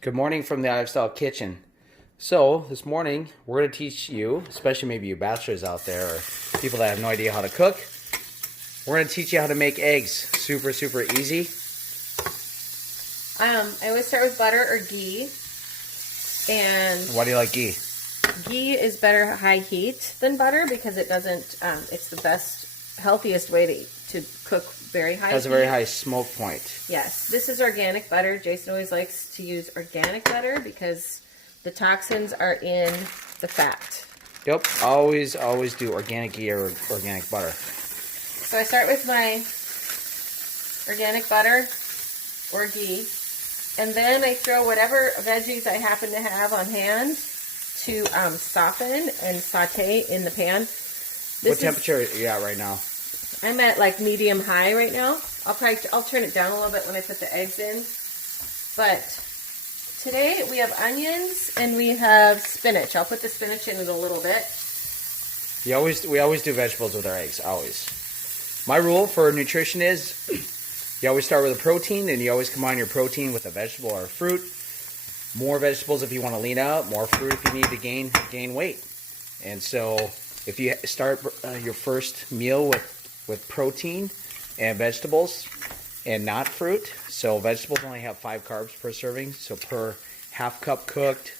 Good morning from the Lifestyle Kitchen. So, this morning we're going to teach you, especially maybe you bachelors out there or people that have no idea how to cook, we're going to teach you how to make eggs. Super easy. I always start with butter or ghee. And Why do you like ghee? ghee is better high heat than butter because it doesn't, it's the best, healthiest way to cook very high heat. Has a very high smoke point. Yes. This is organic butter. Jason always likes to use organic butter because the toxins are in the fat. Yep, always do organic ghee or organic butter. So I start with my organic butter or ghee, and then I throw whatever veggies I happen to have on hand to soften and saute in the pan. What temperature are you at right now? I'm at like medium high right now. I'll turn it down a little bit when I put the eggs in. But today we have onions and we have spinach. I'll put the spinach in it a little bit. We always do vegetables with our eggs, always. My rule for nutrition is you always start with a protein and you always combine your protein with a vegetable or a fruit. More vegetables if you want to lean out, more fruit if you need to gain weight. And so if you start your first meal with protein and vegetables and not fruit, so vegetables only have 5 carbs per serving, so per half cup cooked,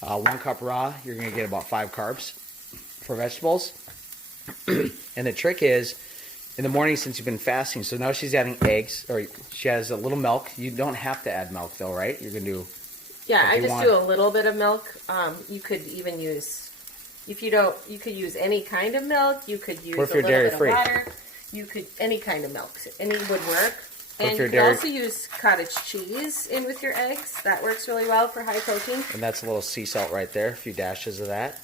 1 cup raw, you're going to get about 5 carbs for vegetables. And the trick is, in the morning, since you've been fasting, so now she's adding eggs, or she has a little milk. You don't have to add milk though, right? You're going to do... Yeah, I just do a little bit of milk. You could even use, if you don't, you could use any kind of milk. You could use a little bit of water. You could, any kind of milk. Any would work. And you could also use cottage cheese in with your eggs. That works really well for high protein. And that's a little sea salt right there, a few dashes of that.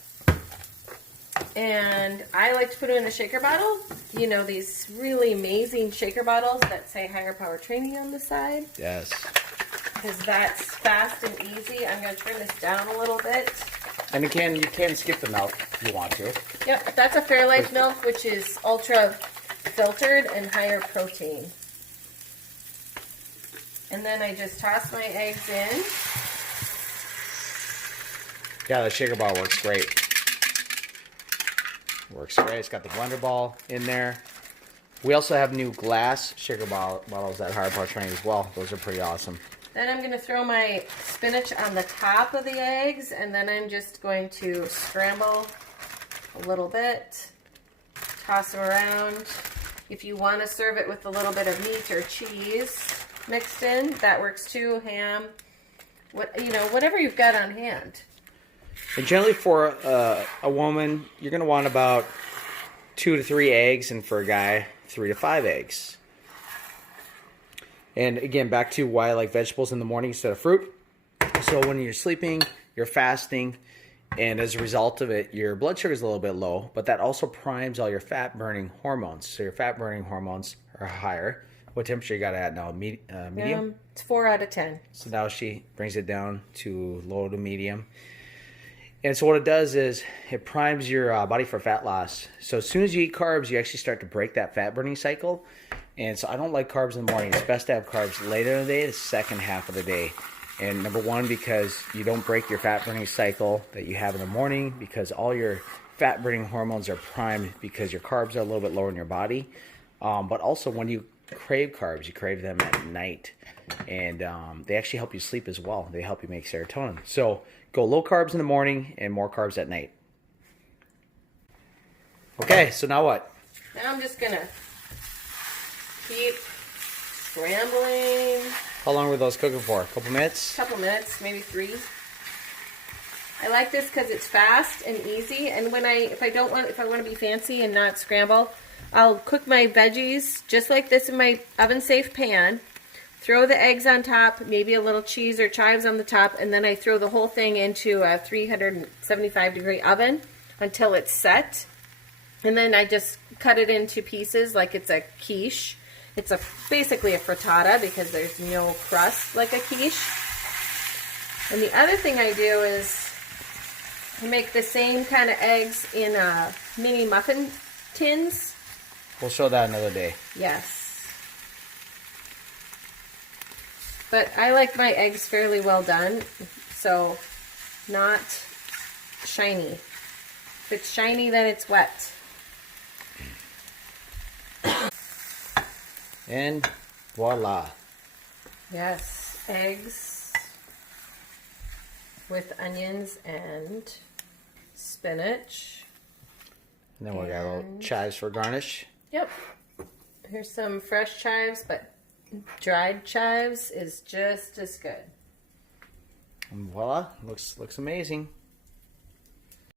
And I like to put them in a shaker bottle. You know, these really amazing shaker bottles that say Higher Power Training on the side. Yes. Because that's fast and easy. I'm going to turn this down a little bit. And again, you can skip the milk if you want to. Yep, that's a Fairlife milk, which is ultra filtered and higher protein. And then I just toss my eggs in. Yeah, the shaker bottle works great. Works great. It's got the blender ball in there. We also have new glass shaker bottles at Higher Power Training as well. Those are pretty awesome. Then I'm going to throw my spinach on the top of the eggs, and then I'm just going to scramble a little bit, toss them around. If you want to serve it with a little bit of meat or cheese mixed in, that works too. Ham, whatever you've got on hand. And generally for a woman, you're going to want about 2 to 3 eggs, and for a guy, 3 to 5 eggs. And again, back to why I like vegetables in the morning instead of fruit. So when you're sleeping, you're fasting, and as a result of it, your blood sugar is a little bit low, but that also primes all your fat-burning hormones. So your fat-burning hormones are higher. What temperature you got at now? Medium? It's 4 out of 10. So now she brings it down to low to medium. And so what it does is it primes your body for fat loss. So as soon as you eat carbs, you actually start to break that fat-burning cycle. And so I don't like carbs in the morning. It's best to have carbs later in the day, the second half of the day. And number one, because you don't break your fat-burning cycle that you have in the morning, because all your fat-burning hormones are primed because your carbs are a little bit lower in your body. But also when you crave carbs, you crave them at night. And they actually help you sleep as well. They help you make serotonin. So go low carbs in the morning and more carbs at night. Okay, so now what? Now I'm just going to keep scrambling. How long were those cooking for? A couple minutes? A couple minutes, maybe 3. I like this because it's fast and easy. And if I want to be fancy and not scramble, I'll cook my veggies just like this in my oven-safe pan. Throw the eggs on top, maybe a little cheese or chives on the top, and then I throw the whole thing into a 375-degree oven until it's set. And then I just cut it into pieces like it's a quiche. It's basically a frittata because there's no crust like a quiche. And the other thing I do is I make the same kind of eggs in mini muffin tins. We'll show that another day. Yes. But I like my eggs fairly well done, so not shiny. If it's shiny, then it's wet. And voila. Yes, eggs with onions and spinach. And then we got a little chives for garnish. Yep. Here's some fresh chives, but dried chives is just as good. And voila, looks amazing.